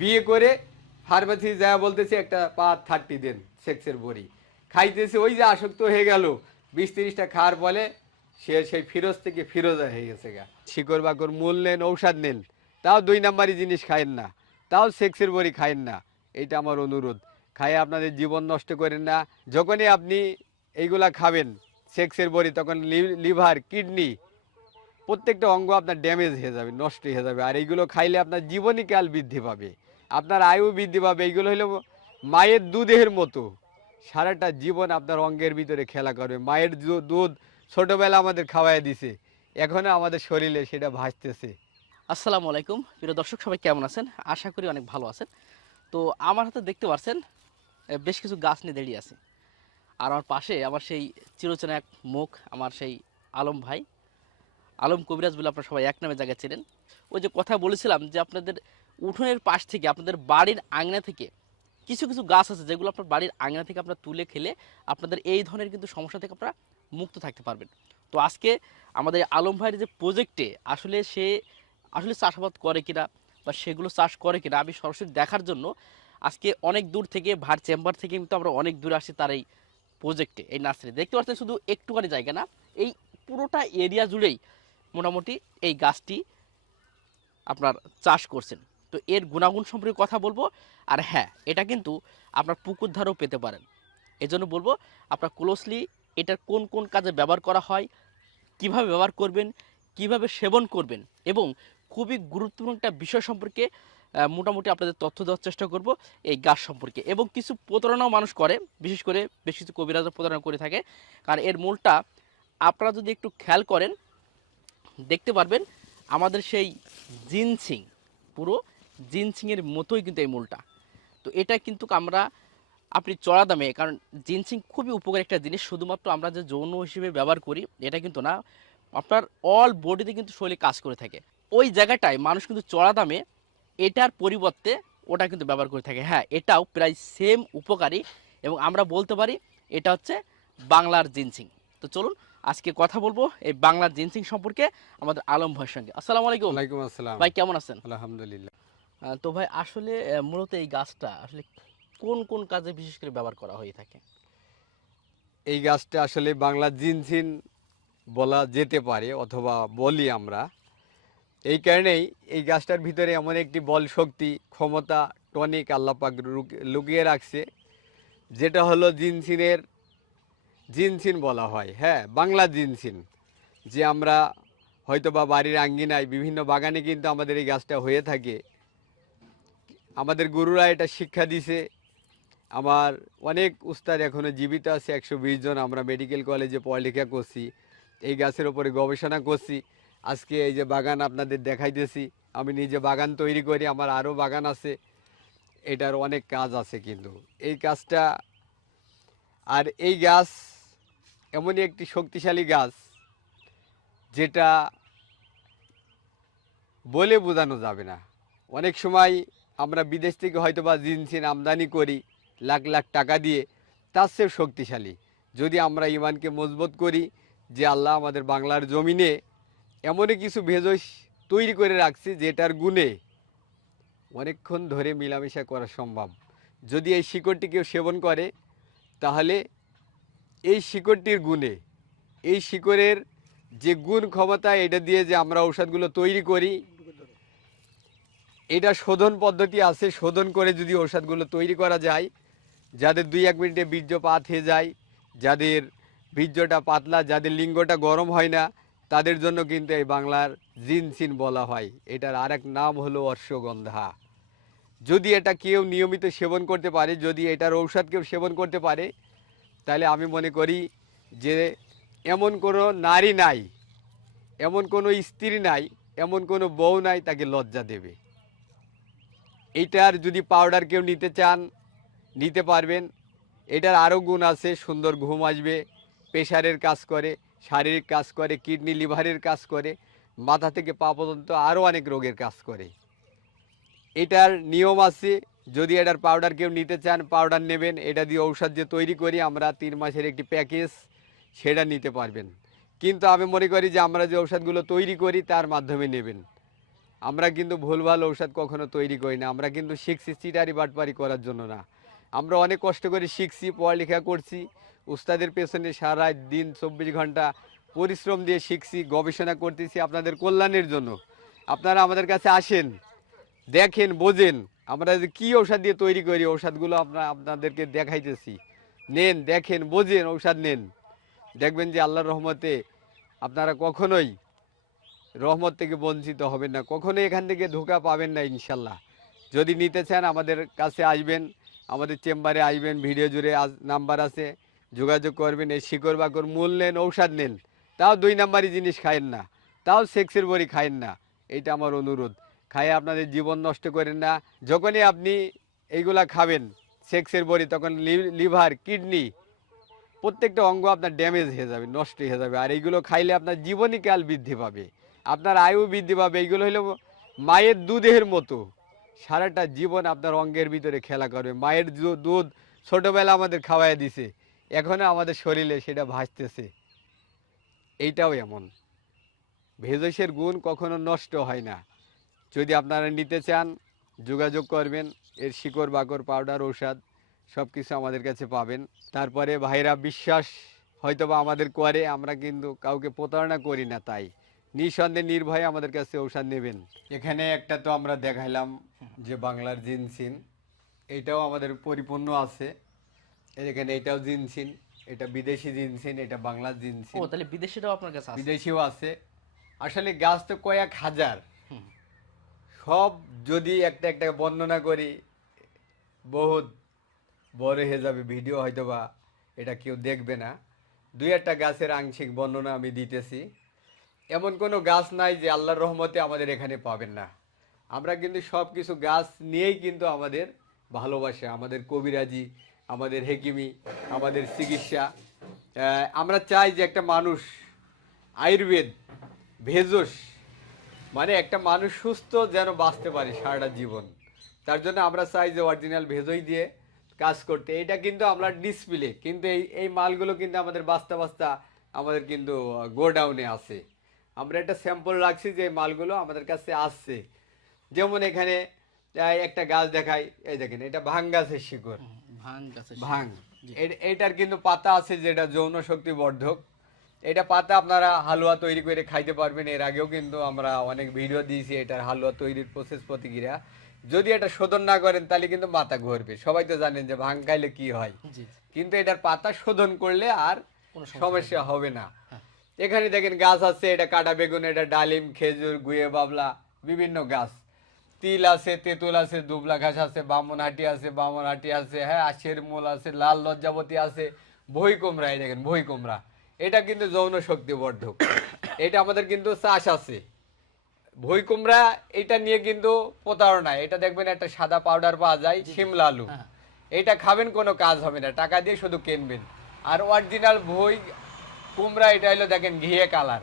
বিয়ে করে ফার্মেসি যা বলতেছে, একটা পা থার্টি দেন, সেক্সের বড়ি। খাইতেছে, ওই যে আসক্ত হয়ে গেল। বিশ তিরিশটা খাওয়ার বলে সে সেই ফিরোজ থেকে ফিরোজা হয়ে গেছে গা। শিকড় বাকর মূল নেন, ঔষধ নেন। তাও দুই নাম্বারই জিনিস খায়েন না। তাও সেক্সের বড়ি খায়েন না। এটা আমার অনুরোধ। খাইয়ে আপনাদের জীবন নষ্ট করেন না। যখনই আপনি এইগুলা খাবেন, সেক্সের বড়ি, তখন লিভার, কিডনি প্রত্যেকটা অঙ্গ আপনার ড্যামেজ হয়ে যাবে, নষ্ট হয়ে যাবে। আর এইগুলো খাইলে আপনার জীবনী কাল বৃদ্ধি পাবে। আপনার আয়ু বৃদ্ধি পাবে, এইগুলো হলো মায়ের দুধের মতো। সারাটা জীবন আপনার অঙ্গের ভিতরে খেলা করবে। মায়ের দুধ ছোটবেলা আমাদের খাওয়াই দিছে এখনও আমাদের শরীরে সেটা ভাসতেছে। আসসালামু আলাইকুম। প্রিয় দর্শক, সবাই কেমন আছেন? আশা করি অনেক ভালো আছেন। তো আমার হাতে দেখতে পাচ্ছেন বেশ কিছু গাছ নিয়ে দাঁড়িয়ে আছে। আর আমার পাশে আমার সেই চিরচেনা এক মুখ, আমার সেই আলম ভাই। আলম কবিরাজ বলে আপনারা সবাই এক নামে জায়গায় ছিলেন। ওই যে কথা বলেছিলাম যে আপনাদের উঠোনের পাশ থেকে, আপনাদের বাড়ির আঙনা থেকে কিছু কিছু গাছ আছে যেগুলো আপনার বাড়ির আঙনা থেকে আপনারা তুলে খেলে আপনাদের এই ধরনের কিন্তু সমস্যা থেকে আপনারা মুক্ত থাকতে পারবেন। তো আজকে আমাদের আলম ভাইয়ের যে প্রজেক্টে আসলে সে আসলে চাষাবাদ করে কিনা বা সেগুলো চাষ করে কিনা আমি সরাসরি দেখার জন্য আজকে অনেক দূর থেকে, ভার চেম্বার থেকে কিন্তু আমরা অনেক দূরে আসছি তার এই প্রজেক্টে এই নার্সারি দেখতে পাচ্ছেন শুধু একটুখানি জায়গা না, এই পুরোটা এরিয়া জুড়েই মোটামুটি এই গাছটি আপনার চাষ করছেন। তো এর গুণাগুণ সম্পর্কে কথা বলব। আর হ্যাঁ এটা কিন্তু আপনার পুকুর ধারেও পেতে পারেন। এজন্য বলব, আপনার ক্লোজলি এটার কোন কোন কাজে ব্যবহার করা হয়, কীভাবে ব্যবহার করবেন, কীভাবে সেবন করবেন এবং খুবই গুরুত্বপূর্ণ একটা বিষয় সম্পর্কে মোটামুটি আপনাদের তথ্য দেওয়ার চেষ্টা করব এই গাছ সম্পর্কে। এবং কিছু প্রতারণাও মানুষ করে, বিশেষ করে বেশ কিছু কবিরাজও প্রতারণা করে থাকে। কারণ এর মূলটা আপনারা যদি একটু খেয়াল করেন দেখতে পারবেন আমাদের সেই জিনসিং, পুরো জিনসিংয়ের মতোই কিন্তু এই মূলটা। তো এটা কিন্তু আমরা, আপনি চড়া দামে, কারণ জিনসিং খুবই উপকারী একটা জিনিস, শুধুমাত্র আমরা যে যৌন হিসেবে ব্যবহার করি, এটা কিন্তু না, আপনার অল বডিতে কিন্তু শরীরে কাজ করে থাকে। ওই জায়গাটায় মানুষ কিন্তু চড়া দামে এটার পরিবর্তে ওটা কিন্তু ব্যবহার করে থাকে। হ্যাঁ এটাও প্রায় সেম উপকারী এবং আমরা বলতে পারি এটা হচ্ছে বাংলার জিনসিং। তো চলুন আজকে কথা বলব এই বাংলার জিনসিং সম্পর্কে আমাদের আলম ভাইয়ের সঙ্গে। আসসালামু আলাইকুম। ওয়ালাইকুম আসসালাম। ভাই কেমন আছেন? আলহামদুলিল্লাহ। তো ভাই আসলে মূলত এই গাছটা আসলে কোন কোন কাজে বিশেষ করে ব্যবহার করা হয়ে থাকে? এই গাছটা আসলে বাংলা জিনসিন বলা যেতে পারে অথবা বলি আমরা। এই কারণেই এই গাছটার ভিতরে এমন একটি বল শক্তি ক্ষমতা টনিক আল্লাপাক লুকিয়ে রাখছে যেটা হলো জিনসিনের জিনসিন বলা হয়। হ্যাঁ বাংলা জিনসিন যে আমরা হয়তো বা বাড়ির আঙ্গিনায় বিভিন্ন বাগানে কিন্তু আমাদের এই গাছটা হয়ে থাকে। আমাদের গুরুরা এটা শিক্ষা দিছে। আমার অনেক উস্তাদ এখনও জীবিত আছে, একশো বিশ জন। আমরা মেডিকেল কলেজে পড়ালেখা করছি, এই গাছের ওপরে গবেষণা করছি। আজকে এই যে বাগান আপনাদের দেখাইতেছি, আমি নিজে বাগান তৈরি করি, আমার আরও বাগান আছে। এটার অনেক কাজ আছে কিন্তু। এই কাজটা আর এই গাছ এমনই একটি শক্তিশালী গাছ, যেটা বলে বোঝানো যাবে না। অনেক সময় আমরা বিদেশ থেকে হয়তো বা জিনসিন আমদানি করি, লাখ লাখ টাকা দিয়ে, তার চেয়েও শক্তিশালী। যদি আমরা ইমানকে মজবুত করি যে আল্লাহ আমাদের বাংলার জমিনে এমনই কিছু ভেজস তৈরি করে রাখছি যেটার গুণে অনেকক্ষণ ধরে মেলামেশা করা সম্ভব। যদি এই শিকড়টি কেউ সেবন করে, তাহলে এই শিকড়টির গুণে। এই শিকড়ের যে গুণ ক্ষমতা, এটা দিয়ে যে আমরা ঔষধগুলো তৈরি করি, এটা শোধন পদ্ধতি আছে। শোধন করে যদি ঔষধগুলো তৈরি করা যায়, যাদের দুই এক মিনিটে বীর্য পাত হয়ে যায়, যাদের বীর্যটা পাতলা, যাদের লিঙ্গটা গরম হয় না, তাদের জন্য কিন্তু এই বাংলার জিনসিন বলা হয়। এটার আরেক নাম হলো অশ্বগন্ধা। যদি এটা কেউ নিয়মিত সেবন করতে পারে, যদি এটার ঔষধ কেউ সেবন করতে পারে তাহলে আমি মনে করি যে এমন কোনো নারী নাই, এমন কোনো স্ত্রী নাই, এমন কোনো বউ নাই তাকে লজ্জা দেবে। এইটার যদি পাউডার কেউ নিতে চান, নিতে পারবেন। এটার আরও গুণ আছে, সুন্দর ঘুম আসবে প্রেশারের কাজ করে, শারীরিক কাজ করে, কিডনি, লিভারের কাজ করে, মাথা থেকে পা পর্যন্ত আরও অনেক রোগের কাজ করে। এটার নিয়ম আছে যদি এটার পাউডার কেউ নিতে চান পাউডার নেবেন। এটা দিয়ে ঔষধ যে তৈরি করি, আমরা তিন মাসের একটি প্যাকেজ সেটা নিতে পারবেন। কিন্তু আমি মনে করি যে, আমরা যে ঔষধগুলো তৈরি করি, তার মাধ্যমে নেবেন। আমরা কিন্তু ভুলভাল ঔষধ কখনো তৈরি করি না। আমরা কিন্তু শিখছি চিটারি বাটপারি করার জন্য না। আমরা অনেক কষ্ট করে শিখছি, পড়ালেখা করছি। উস্তাদের পেছনে সারা দিন চব্বিশ ঘণ্টা পরিশ্রম দিয়ে শিখছি, গবেষণা করতেছি আপনাদের কল্যাণের জন্য। আপনারা আমাদের কাছে আসেন, দেখেন, বোঝেন। আমরা যে কী ঔষধ দিয়ে তৈরি করি, ঔষধগুলো আমরা আপনাদেরকে দেখাইতেছি। নেন, দেখেন, বোঝেন, ঔষধ নেন। দেখবেন যে আল্লাহর রহমতে আপনারা কখনোই রহমত থেকে বঞ্চিত হবেন না, কখনোই এখান থেকে ধোকা পাবেন না, ইনশাল্লাহ। যদি নিতে চান, আমাদের কাছে আসবেন, আমাদের চেম্বারে আসবেন, ভিডিও জুড়ে আজ নাম্বার আছে, যোগাযোগ করবেন, এই শিকড় বাকর মূল নেন, ঔষধ নেন। তাও দুই নাম্বারই জিনিস খায়েন না, তাও সেক্সের বড়ি খায়েন না, এটা আমার অনুরোধ। খায়ে আপনাদের জীবন নষ্ট করেন না। যখনই আপনি এইগুলা খাবেন, সেক্সের বড়ি, তখন লিভার, কিডনি, প্রত্যেকটা অঙ্গ আপনার ড্যামেজ হয়ে যাবে, নষ্ট হয়ে যাবে। আর এইগুলো খাইলে আপনার জীবনই কাল বৃদ্ধি পাবে। আপনার আয়ু বৃদ্ধি পাবে। এইগুলো হলো মায়ের দুধের মতো। সারাটা জীবন আপনার অঙ্গের ভিতরে খেলা করবে। মায়ের দুধ ছোটোবেলা আমাদের খাওয়াই দিছে। এখনও আমাদের শরীরে সেটা ভাসতেছে। এইটাও এমন। ভেজসের গুণ কখনো নষ্ট হয় না। যদি আপনারা নিতে চান যোগাযোগ করবেন এর শিকড় বাকর পাউডার ঔষধ সব কিছু আমাদের কাছে পাবেন। তারপরে ভাইরা বিশ্বাস হয়তোবা আমাদের করে আমরা কিন্তু কাউকে প্রতারণা করি না তাই। নিঃসন্দেহে নির্ভয়ে আমাদের কাছে ঔষধ নেবেন। এখানে একটা তো আমরা দেখাইলাম যে বাংলার জিনসিন এটাও আমাদের পরিপূর্ণ আছে। এখানে এটাও জিনসিন এটা বিদেশি জিনসিন এটা বাংলার জিনসিন। ও তাহলে বিদেশিটাও আপনার কাছে বিদেশিও আছে। আসলে গাছ তো কয়েক হাজার। সব যদি একটা একটা বর্ণনা করি, বহুত বড় হয়ে যাবে ভিডিও হয়তো বা এটা কেউ দেখবে না। দুই একটা গাছের আংশিক বর্ণনা আমি দিতেছি। এমন কোনো গাছ নাই যে আল্লাহর রহমতে আমাদের এখানে পাবেন না। আমরা কিন্তু সব কিছু গাছ নিয়েই কিন্তু আমাদের ভালোবাসা, আমাদের কবিরাজি, আমাদের হেকিমি, আমাদের চিকিৎসা। আমরা চাই যে একটা মানুষ আয়ুর্বেদ, ভেষজ মানে একটা মানুষ সুস্থ যেন বাঁচতে পারে সারাটা জীবন। তার জন্য আমরা চাই যে অরিজিনাল ভেজই দিয়ে কাজ করতে। এটা কিন্তু আমরা ডিসপ্লে কিন্তু এই এই মালগুলো কিন্তু আমাদের বাস্তা বাস্তা আমাদের কিন্তু গোডাউনে আছে। আমরা একটা স্যাম্পল রাখছি যে মালগুলো আমাদের কাছে আসছে। যেমন এখানে একটা গাছ দেখাই। এই দেখেন এটা ভাং গাছের শিকড়। হুম, ভাং গাছে ভাং এটার কিন্তু পাতা আছে যেটা যৌন শক্তি বর্ধক এটা পাতা আপনারা হালুয়া তৈরি করে খাইতে পারবেন এর আগেও কিন্তু আমরা অনেক ভিডিও দিয়েছি এটার হালুয়া তৈরির প্রসেস প্রতিক্রিয়া। যদি এটা শোধন না করেন তাহলে কিন্তু মাথা ঘুরবে। সবাই তো জানেন যে ভাং খাইলে কি হয়। কিন্তু এটার পাতা শোধন করলে আর সমস্যা সমস্যা হবে না। হ্যাঁ। এখানে দেখেন গাছ আছে এটা কাটা বেগুন এটা ডালিম খেজুর গুয়ে বাবলা বিভিন্ন গাছ। তিল আছে তেঁতুল আছে দুবলা ঘাস আছে বামনহাটি আছে বামনহাটি আছে হ্যাঁ আশের মূল আছে লাল লজ্জাবতী আছে ভই কুমড়া এই দেখেন ভই কুমড়া এটা কিন্তু যৌন শক্তি বর্ধক। এটা আমাদের কিন্তু চাষ আছে। ভই কুমড়া এটা নিয়ে কিন্তু প্রতারণা। এটা দেখবেন একটা সাদা পাউডার পাওয়া যায় শিমলা আলু। হ্যাঁ। এটা খাবেন কোনো কাজ হবে না। টাকা দিয়ে শুধু কিনবেন। আর অরিজিনাল ভই কুমড়া এটা হলো দেখেন ঘিয়ে কালার।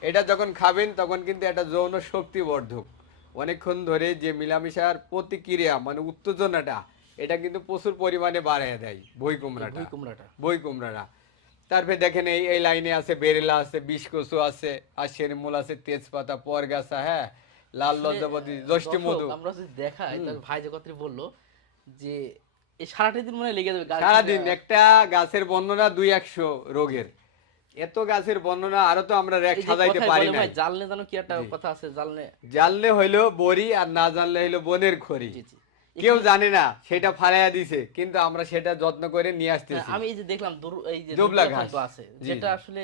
এটা যখন খাবেন তখন কিন্তু এটা যৌন শক্তি বর্ধক। অনেকক্ষণ ধরে যে মিলামিশার প্রতিক্রিয়া মানে উত্তেজনাটা এটা কিন্তু প্রচুর পরিমাণে বাড়ায় দেয় বই কুমড়াটা বই কুমড়াটা তারপরে দেখেন এই এই লাইনে আছে বেরেলা আছে বিষ আছে আর শেরমূল আছে তেজপাতা পরগাছা হ্যাঁ? লাল লজ্জাপতি জ্যৈষ্ঠী মধু। আমরা যদি দেখাই তাহলে ভাই যে কথা বলল যে এই সারাটা দিন মনে লেগে যাবে সারাদিন একটা গাছের বর্ণনা দুই একশো রোগের। এত গাছের বর্ণনা আরও তো আমরা এই সাজাইতে পারি না জানলে জানো কি একটা কথা আছে জানলে জানলে হইল বড়ি আর না জানলে হইল বনের খড়ি। কেউ জানে না সেটা ফালাইয়া দিছে কিন্তু আমরা সেটা যত্ন করে নিয়ে হ্যাঁ, আসতেছি। আমি এই যে দেখলাম এই যে দুবলা ঘাস। আছে যেটা আসলে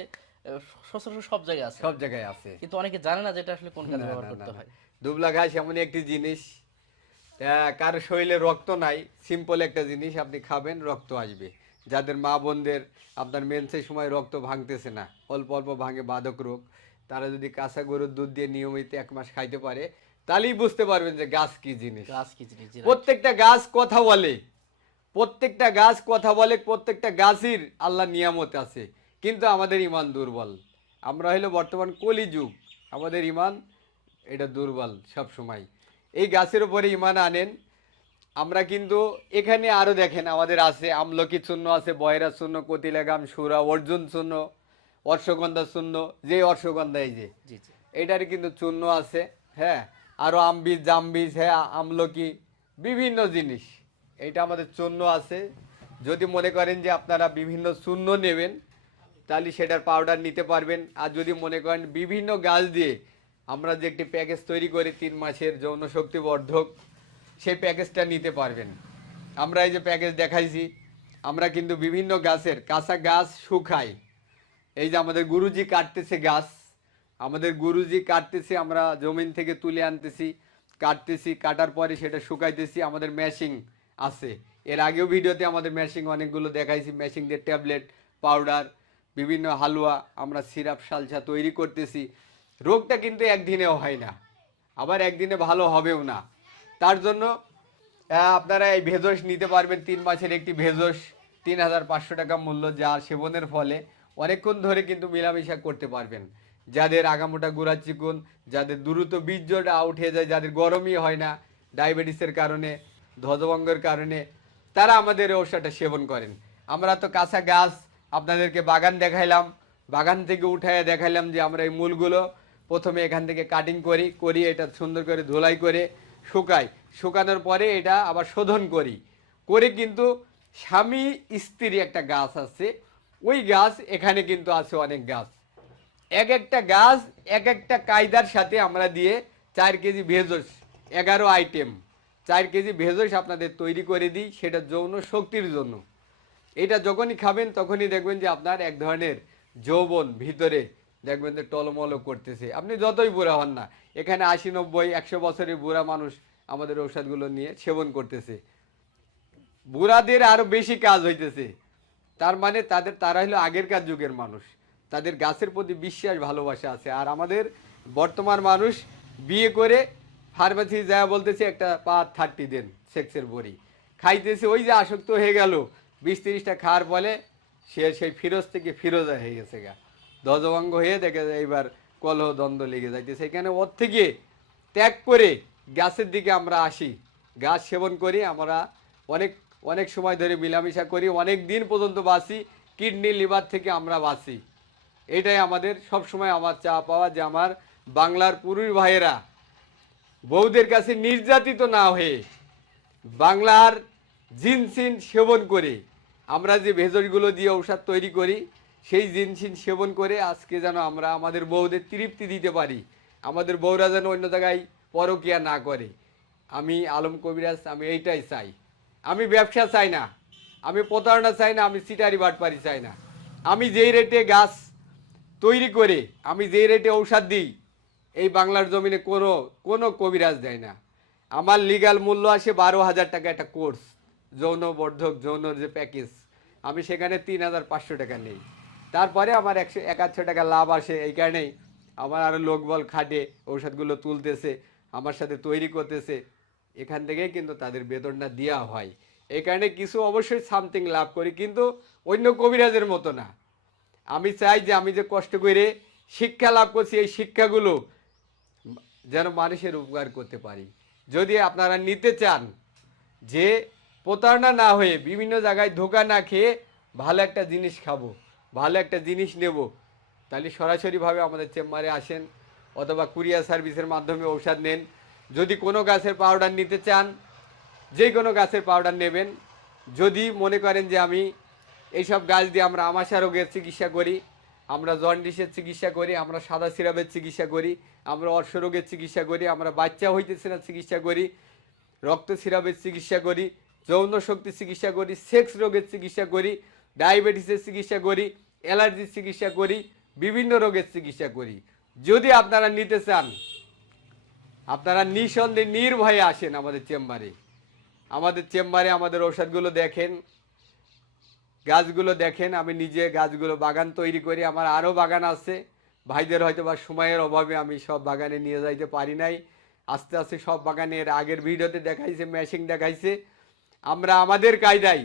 সচরাচর সব জায়গায় আছে। সব জায়গায় আছে। কিন্তু অনেকে জানে না যেটা আসলে কোন কাজে ব্যবহার করতে হয়। দুবলা ঘাস এমন একটি জিনিস কারও শরীরে রক্ত নাই সিম্পল একটা জিনিস আপনি খাবেন রক্ত আসবে। যাদের মা বোনদের আপনার মেন্সের সময় রক্ত ভাঙতেছে না অল্প অল্প ভাঙে বাধক রোগ তারা যদি কাঁচা গরুর দুধ দিয়ে নিয়মিত এক মাস খাইতে পারে তাহলেই বুঝতে পারবেন যে গাছ কি জিনিস। গাছ কি জিনিস প্রত্যেকটা গাছ কথা বলে। প্রত্যেকটা গাছ কথা বলে প্রত্যেকটা গাছের আল্লাহ নিয়ামত আছে। কিন্তু আমাদের ইমান দুর্বল। আমরা হলো বর্তমান কলিযুগ। আমাদের ইমান এটা দুর্বল সব সময় এই গাছের উপরে ইমান আনেন। আমরা কিন্তু এখানে আরও দেখেন আমাদের আছে আমলকি চূর্ণ আছে বয়রা চূর্ণ কতিলাগাম সুরা অর্জুন চূর্ণ অর্শগন্ধা চূর্ণ যে অর্শগন্ধা এই যে। এটার কিন্তু চূর্ণ আছে হ্যাঁ? আরও আম বীজ, জাম বীজ হ্যাঁ আমলকি, বিভিন্ন জিনিস। এটা আমাদের চূন্য আছে। যদি মনে করেন যে আপনারা বিভিন্ন চূন্য নেবেন, তাহলে সেটার পাউডার নিতে পারবেন। আর যদি মনে করেন বিভিন্ন গাছ দিয়ে আমরা যে একটি প্যাকেজ তৈরি করি তিন মাসের যৌন শক্তি বর্ধক, সেই প্যাকেজটা নিতে পারবেন। আমরা এই যে প্যাকেজ দেখাইছি, আমরা কিন্তু বিভিন্ন গাছের কাঁচা গাছ শুকাই এই যে আমাদের গুরুজি কাটতেছে গাছ আমাদের গুরুজি কাটতেছে, আমরা জমিন থেকে তুলে আনতেছি, কাটতেছি, কাটার পরে সেটা শুকাইতেছি, আমাদের ম্যাশিং আছে। এর আগেও ভিডিওতে আমাদের ম্যাশিং অনেকগুলো দেখাইছি ম্যাশিং দিয়ে ট্যাবলেট পাউডার বিভিন্ন হালুয়া, আমরা সিরাপ সালসা তৈরি করতেছি। রোগটা কিন্তু একদিনেও হয় না, আবার একদিনে ভালো হবেও না। তার জন্য আপনারা এই ভেষজ নিতে পারবেন, তিন মাসের একটি ভেষজ, তিন হাজার পাঁচশো টাকা মূল্য যা সেবনের ফলে অনেকক্ষণ ধরে কিন্তু মেলামেশা করতে পারবেন। যাদের আগামোটা গোড়া চিকুন, যাদের দ্রুত বীর্যটা আউট হয়ে যায়, যাদের গরমই হয় না, ডায়াবেটিসের কারণে, ধ্বজভঙ্গের কারণে, তারা আমাদের এই ঔষধটা সেবন করেন। আমরা তো কাঁচা গাছ আপনাদেরকে বাগান দেখাইলাম। বাগান থেকে উঠাইয়া দেখাইলাম যে আমরা এই মূলগুলো প্রথমে এখান থেকে কাটিং করি করি এটা সুন্দর করে ধুলাই করে শুকাই। শুকানোর পরে এটা আবার শোধন করি। করে কিন্তু স্বামী, স্ত্রী একটা গাছ আছে। ওই গাছ এখানে কিন্তু আছে অনেক গাছ। এক একটা গাছ, এক একটা কায়দার সাথে আমরা দিয়ে চার কেজি ভেজস এগারো আইটেম। চার কেজি ভেজস আপনাদের তৈরি করে দিই, সেটা যৌন শক্তির জন্য। এটা যখনই খাবেন, তখনই দেখবেন যে আপনার এক ধরনের যৌবন ভিতরে দেখবেন যে টলমল করতেছে। আপনি যতই বুড়া হন না, এখানে আশি, নব্বই, একশো বছরের বুড়া মানুষ আমাদের ঔষধগুলো নিয়ে সেবন করতেছে। বুড়াদের আরও বেশি কাজ হইতেছে। তার মানে তাদের, তারা হলো আগেরকার যুগের মানুষ। তাদের গাছের প্রতি বিশ্বাস ভালোবাসা আছে। আর আমাদের বর্তমান মানুষ বিয়ে করে ফার্মেসি যায় বলতেছে, একটা পা থার্টি দেন সেক্সের বড়ি। খাইতেছে, ওই যে আসক্ত হয়ে গেল। বিশ তিরিশটা খাওয়ার ফলে সে সেই ফিরোজ থেকে ফিরোজা হয়ে গেছে গা। ধ্বজভঙ্গ হয়ে দেখে যায় এইবার কলহ দ্বন্দ্ব লেগে যাইতেছে। সেখানে ওর থেকে ত্যাগ করে গাছের দিকে আমরা আসি। গাছ সেবন করি, আমরা অনেক অনেক সময় ধরে মিলামিশা করি, অনেক দিন পর্যন্ত বাঁচি। কিডনি লিভার থেকে আমরা বাঁচি। এটাই আমাদের সব সময় আমার চা পাওয়া যে আমার বাংলার পুরুষ ভাইয়েরা বউদের কাছে নির্যাতিত না হয়ে বাংলার জিনসিন সেবন করে, আমরা যে ভেজলগুলো দিয়ে ঔষধ তৈরি করি, সেই জিনসিন সেবন করে আজকে যেন আমরা আমাদের বউদের তৃপ্তি দিতে পারি, আমাদের বউরা যেন অন্য জায়গায় পরকিয়া না করে। আমি আলম কবিরাজ, আমি এইটাই চাই। আমি ব্যবসা চাই না, আমি প্রতারণা চাই না, আমি সিটারি বাটপারি চাই না। আমি যেই রেটে গাছ তৈরি করে আমি যেই রেটে ঔষধ দিই, এই বাংলার জমিনে কোনো কোনো কবিরাজ দেয় না। আমার লিগাল মূল্য আসে বারো হাজার টাকা একটা কোর্স যৌনবর্ধক যৌন যে প্যাকেজ আমি সেখানে তিন হাজার পাঁচশো টাকা নেই। তারপরে আমার একশো একাশো টাকা লাভ আসে এই কারণেই আমার আরও লোকবল খাটে, ঔষধগুলো তুলতেছে, আমার সাথে তৈরি করতেছে। এখান থেকেই কিন্তু তাদের বেতনটা দেওয়া হয়। এই কারণে কিছু অবশ্যই সামথিং লাভ করি, কিন্তু অন্য কবিরাজের মতো না। আমি চাই যে আমি যে কষ্ট করে শিক্ষা লাভ করছি, এই শিক্ষাগুলো যেন মানুষের উপকার করতে পারি। যদি আপনারা নিতে চান যে প্রতারণা না হয়ে বিভিন্ন জায়গায় ধোকা না খেয়ে ভালো একটা জিনিস খাব, ভালো একটা জিনিস নেব, তাহলে সরাসরিভাবে আমাদের চেম্বারে আসেন অথবা কুরিয়ার সার্ভিসের মাধ্যমে ঔষধ নেন। যদি কোনো গাছের পাউডার নিতে চান, যে কোনো গাছের পাউডার নেবেন। যদি মনে করেন যে আমি এইসব গাছ দিয়ে আমরা আমাশা রোগের চিকিৎসা করি আমরা জন্ডিসের চিকিৎসা করি আমরা সাদা সিরাপের চিকিৎসা করি আমরা অর্শ রোগের চিকিৎসা করি আমরা বাচ্চা হইতেছে না চিকিৎসা করি রক্ত সিরাপের চিকিৎসা করি যৌন শক্তি চিকিৎসা করি সেক্স রোগের চিকিৎসা করি ডায়াবেটিসের চিকিৎসা করি অ্যালার্জির চিকিৎসা করি বিভিন্ন রোগের চিকিৎসা করি যদি আপনারা নিতে চান আপনারা নিঃসন্দেহে নির্ভয়ে আসেন আমাদের চেম্বারে আমাদের চেম্বারে আমাদের ঔষধগুলো দেখেন গাছগুলো দেখেন, আমি নিজে গাছগুলো বাগান তৈরি করি, আমার আরও বাগান আছে। ভাইদের হয়তো বা সময়ের অভাবে আমি সব বাগানে নিয়ে যাইতে পারি নাই। আস্তে আস্তে সব বাগানের আগের ভিডিওতে দেখাইছে, ম্যাশিং দেখাইছে। আমরা আমাদের কায়দায়,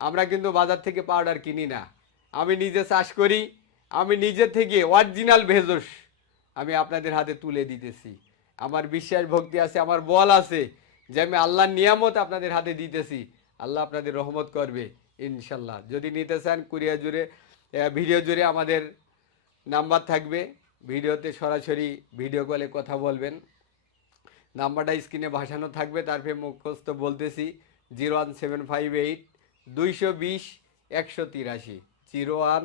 আমরা কিন্তু বাজার থেকে পাউডার কিনি না। আমি নিজে চাষ করি, আমি নিজে থেকে অরিজিনাল ভেজস আমি আপনাদের হাতে তুলে দিতেছি। আমার বিশ্বাস ভক্তি আছে, আমার বল আছে যে আমি আল্লাহর নিয়ামত আপনাদের হাতে দিতেছি। আল্লাহ আপনাদের রহমত করবে। ইনশাল্লাহ। যদি নিতে চান কুরিয়া জুড়ে ভিডিও জুড়ে আমাদের নাম্বার থাকবে। ভিডিওতে সরাসরি ভিডিও কলে কথা বলবেন। নাম্বারটা স্ক্রিনে ভাসানো থাকবে তারপরে মুখস্থ বলতেছি, zero one seven five eight দুইশো বিশ একশো তিরাশি। Zero one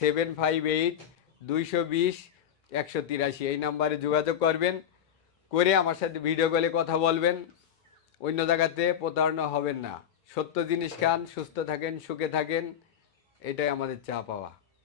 seven five eight দুইশো বিশ একশো তিরাশি। এই নাম্বারে যোগাযোগ করবেন, করে আমার সাথে ভিডিও কলে কথা বলবেন। অন্য জায়গাতে প্রতারণা হবেন না। সত্য জিনিস খান সুস্থ থাকেন সুখে থাকেন এটাই আমাদের চা পাওয়া।